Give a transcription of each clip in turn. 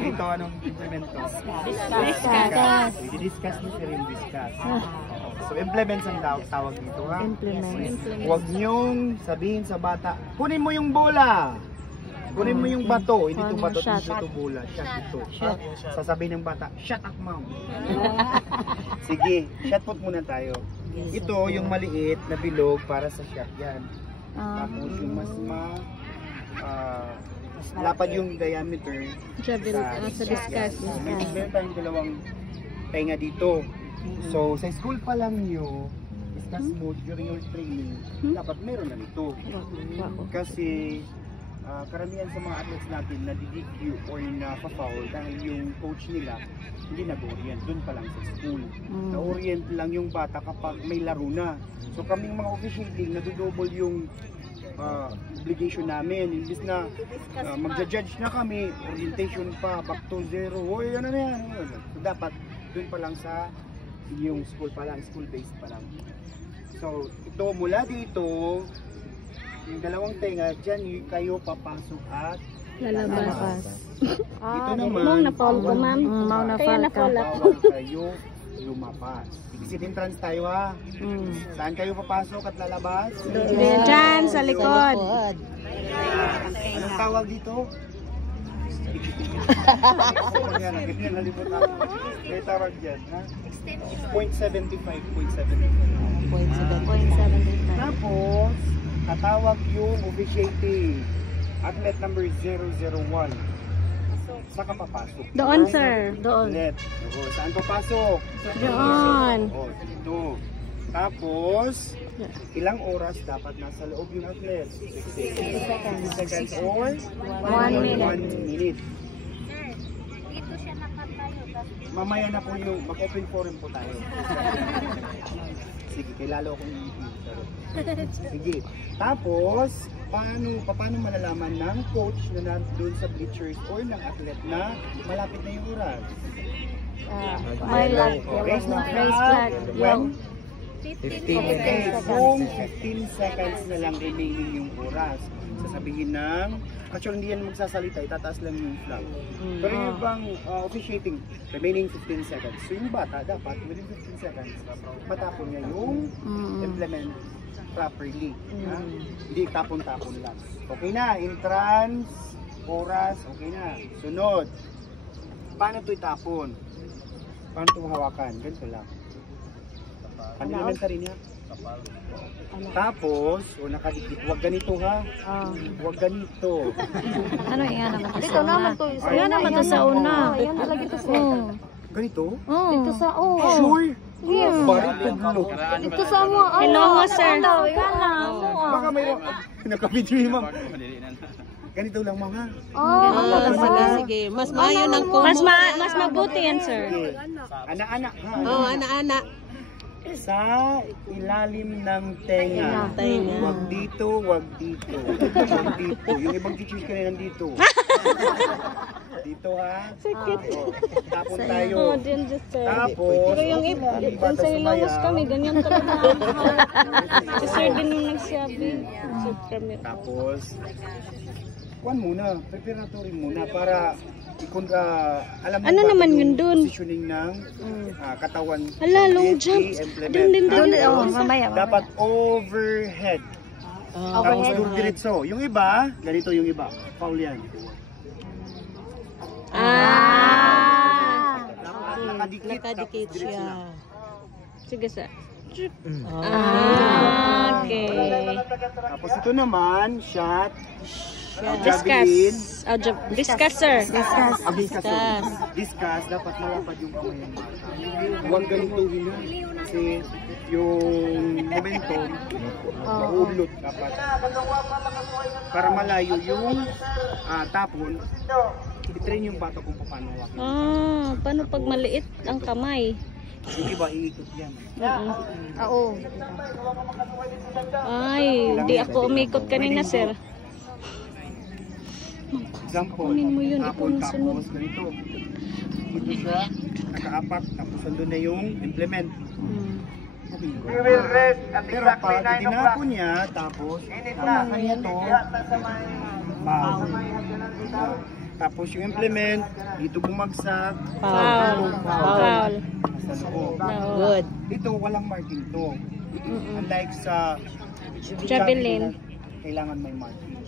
Ito, anong implement to? Discuss. I-discuss mo siya rin discuss. So, implements ang tawag dito, ha? Implements. Huwag niyong sabihin sa bata, kunin mo yung bola. Kunin mo yung bato. Hindi ito bato, Shot. ito bola. Shot ito. Sasabihin ng bata, shut up, mom. Sige, shot put muna tayo. Ito, yung maliit na bilog para sa shot yan. Tapos yung mas lapad yung diameter Sa discuss. Meron tayong dalawang tenga dito. So, sa school pa lang nyo, discuss mo during your training, dapat meron na nito. Kasi karamihan sa mga athletes natin na DQ or na-foul dahil yung coach nila hindi nag-orient doon pa lang sa school. Na-orient lang yung bata kapag may laro na. So kaming mga officiating, nadodouble yung obligation namin. Imbis na magja-judge na kami, orientation pa, back to zero, oy ano na yan. So dapat doon pa lang sa yung school pa lang, school-based pa lang. So ito mula dito, yung dalawang tenga, dyan kayo papasok at Lalabas. Ito naman, Ma'am, na-fall ko, ma'am. Kaya na-fall ako. bawal kayo lumabas. Exit entrance tayo, ha? Saan kayo papasok at lalabas? Diyan, sa likod. Anong tawag dito? Ganyan, nalipot ako. May tawag dyan, ha? 0.75. Tapos, tatawag yung officiating athlete number 001. Saan ka papasok? Doon, sir. Doon. Athlete. Saan papasok? Doon. Dito. Tapos, ilang oras dapat nasa loob yung athlete? 60 seconds or 1 minute. 1 minute. Mamaya na po yung mag-open forum po tayo. Sige, kilala akong sige. Tapos, paano malalaman ng coach na nandun sa bleachers or ng athlete na malapit na yung oras? Raise flag. When? 15 seconds. Kung 15 seconds na lang remaining yung oras, sasabihin ng, actually hindi yan magsasalita, itataas lang yung flag. Pero yung bang officiating, remaining 15 seconds. So yung bata, dapat within 15 seconds, matapon niya yung implement properly. Hindi tapon-tapon lang. Okay na, entrance, oras, okay na. Sunod. Paano ito itapon? Paano ito hawakan? Ganito lang. Elementary niya. Tapos, nakadikit. Huwag ganito, ha? Huwag ganito. Ano yan naman? Dito naman to. Yan naman to sa una. Yan talaga to sa una. Ganito? Dito sa Sure? Yes. Barito. Dito sa mo. Hello nga, sir. Yan lang. Baka may nakabidyo yung ma'am. Ganito lang, mga. Sige. Mas maayo ng Mas mabuti yan, sir. Anak-anak, ha? Oo, ana-ana. Sa ilalim ng tenga. Wag dito, wag dito. Wag dito. Yung ibang teachers ka na nandito. Dito, ha? Sakit. Tapon tayo. Tapos, pero yung sa ilongos kami, ganyan talaga. Si sir din yung nagsabi. Tapos, preparatory muna para alam mo ano naman yun dun? Positioning ng katawan. Hala, long jump. Doon din. Dapat overhead. Tapos diretso. Yung iba, ganito yung iba. Foul yan. Nakadikit siya. Sige, sir. Okay. Tapos ito naman, shot. Discuss. Discuss, sir. Discuss. Dapat malapad yung kamay ng bata. Huwag ganito yun. Kasi yung momentum, maulot dapat. Para malayo yung tapon, i-train yung bata kung paano hawakin. Paano pag maliit ang kamay? Yung iba, iikot yan. Oo. Ay, di ako umikot kanina, sir. Example, Kunin mo yun, tapon, ikaw nasunod. tapos ganito. Dito siya, nakaapak, tapos nandun na yung implement. Pero pag tinapon niya, tapos tama niya to, Tapos yung implement, dito bumagsak. Foul. Foul. Sa loob. Good. Dito walang marking to. Unlike sa Javelin. kailangan may marking.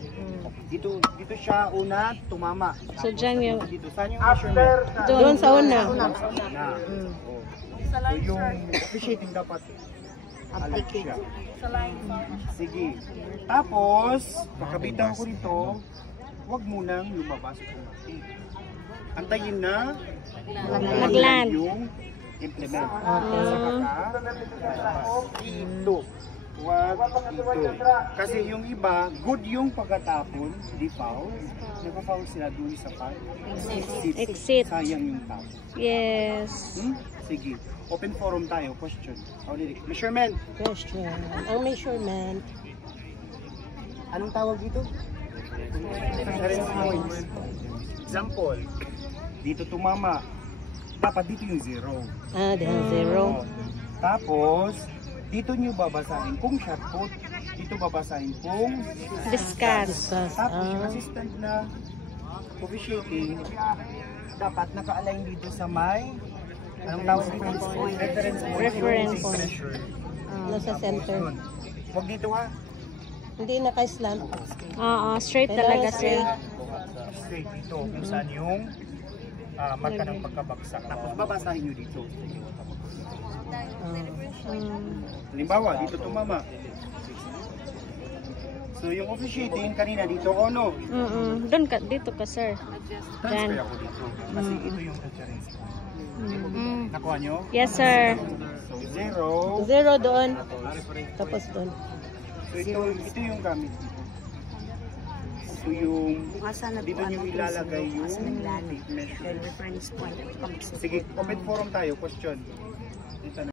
Dito siya una tumama. So dyan yung, Dito saan yung measurement? Doon sa una. Sa una. Oh. So yung officiating dapat alam siya. Sige. Tapos, pagkabitaw ko nito, huwag munang lumabas kung mati. Antayin na Magland. yung implement. Dito. Huwag dito. Kasi yung iba, good yung pagkatapon, di foul. Nagpa-foul sila dun sa Exit. Sayang yung tao. Yes. Sige. Open forum tayo. Question. Measurement. Question. Ang measurement. Anong tawag dito? Reference points. Example. Dito tumama. Dapat dito yung 0. Diyan 0. Tapos, dito nyo babasahin kung shot put. Dito babasahin kung Discuss. tapos yung assistant na officiating dapat naka-align dito sa may anong tawag dito? Reference point. Reference Yung point. pressure. Nasa center. Huwag dito ha. Hindi naka-slant. Oo, straight talaga sir. Straight dito kung saan yung marka ng pagkabagsak. Tapos babasahin nyo dito. Halimbawa, dito tumama. So yung officiating kanina dito ono. Doon ka, dito ka sir. Transfer Dyan. ako dito. Kasi ito yung reference point. Nakuha nyo? Yes sir. So 0. 0 doon. Tapos doon. So ito yung gamit dito. Ito yung dito nyo ilalagay yung tape measure. Sige, open forum tayo. Question. Dito na.